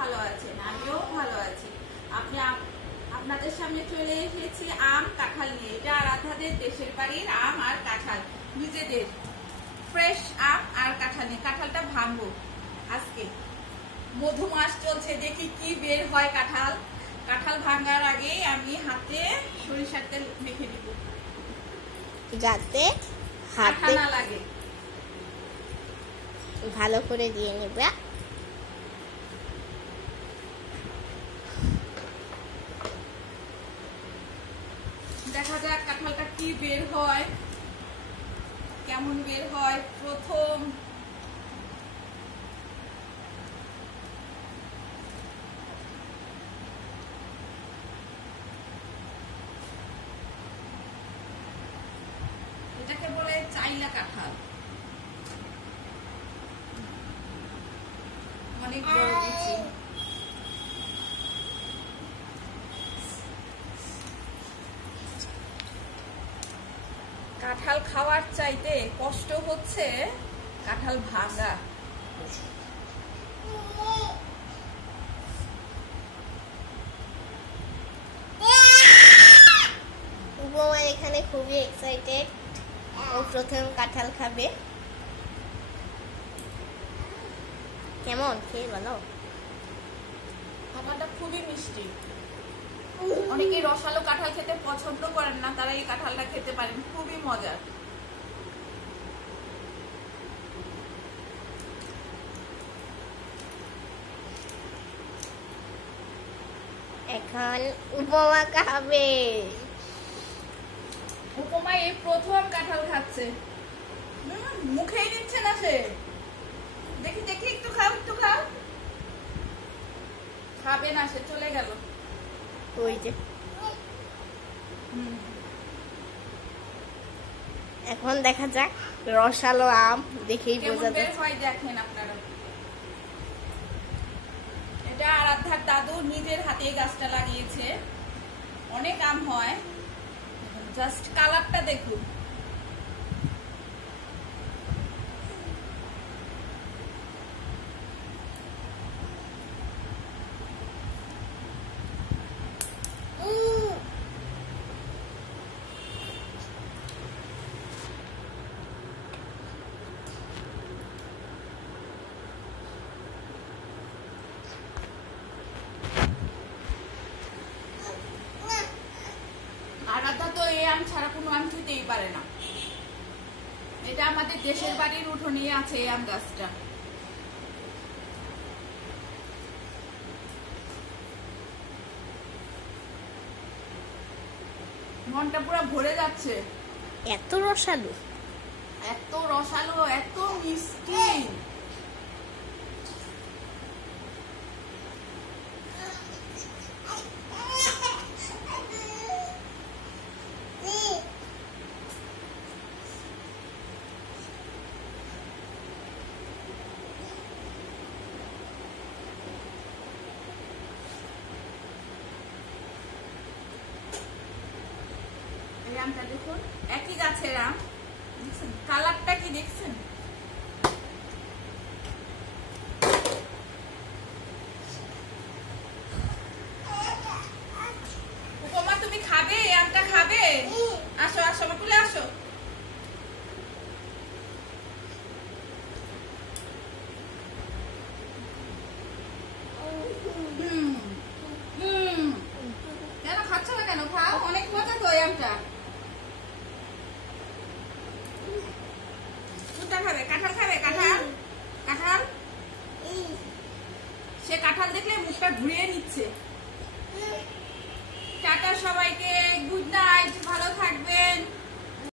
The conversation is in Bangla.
ভালো আছেন, আমিও ভালো আছি। আপনাদের সামনে চলে এসেছি আম কাঁঠাল নিয়ে। এটা আরাধ্যাদের দেশের বাড়ির আম আর কাঁঠাল, নিজেদের ফ্রেশ আম আর কাঁঠাল নিয়ে। কাঁঠালটা ভাঙবো আজকে, মধু মাস চলছে, দেখি কি বের হয়। কাঁঠাল ভাঙার আগে আমি হাতে সরিষার তেল মেখে দিব, যাতে হাতে না লাগে। ভালো করে দিয়ে নেবে। দেখা যাক কাঁঠালটা কি বের হয়, কেমন বের হয়। প্রথম এটাকে বলে চাইলা কাঁঠাল, অনেক বড় বিচি। কাঁঠাল খাওয়ার চাইতে কষ্ট হচ্ছে কাঁঠাল ভাঙা। উপমা এখানে খুবই এক্সাইটেড, ও প্রথম কাঁঠাল খাবে। কেমন খেয়ে বলো? কাঁঠালটা খুবই মিষ্টি। অনেকে রসালো কাঁঠাল খেতে পছন্দ করেন না, তারা এই কাঁঠালটা খেতে পারেন, খুবই মজার। এখন উপমা খাবে। উপমা এই প্রথম কাঁঠাল খাচ্ছে, মুখেই নিচ্ছে না সে। দেখি দেখি, একটু খাও, একটু খাও। খাবে না, সে চলে গেল। ওই যে এখন দেখা যাক রসালো আম, দেখেই বোঝা যাচ্ছে। দেখেন আপনারা, এটা আরাধ্যার দাদু নিজের হাতে গাছটা লাগিয়েছে, অনেক আম হয়। জাস্ট কালারটা দেখুন। আরাধ্যা তো এই আম ছাড়া কোনো আম খেতেই পারে না। এটা আমাদের দেশের বাড়ির উঠোনে আছে এই আম গাছটা। মনটা পুরো ভরে যাচ্ছে, এত রসালো, এত রসালো, এত মিষ্টি। আমটা দেখুন, একই গাছের আম, দেখছেন কালারটা কি দেখছেন? উপমা তুমি খাবে এই আমটা? খাবে? আসো আসো, আমার কোলে আসো। কেন খাচ্ছ না কেন? খাও, অনেক মজা তো এই আমটা। খাবে কাঁঠাল, খাবে কাঁঠাল, কাঁঠাল। সে কাঁঠাল দেখলে মুখটা ঘুরিয়ে নিচ্ছে।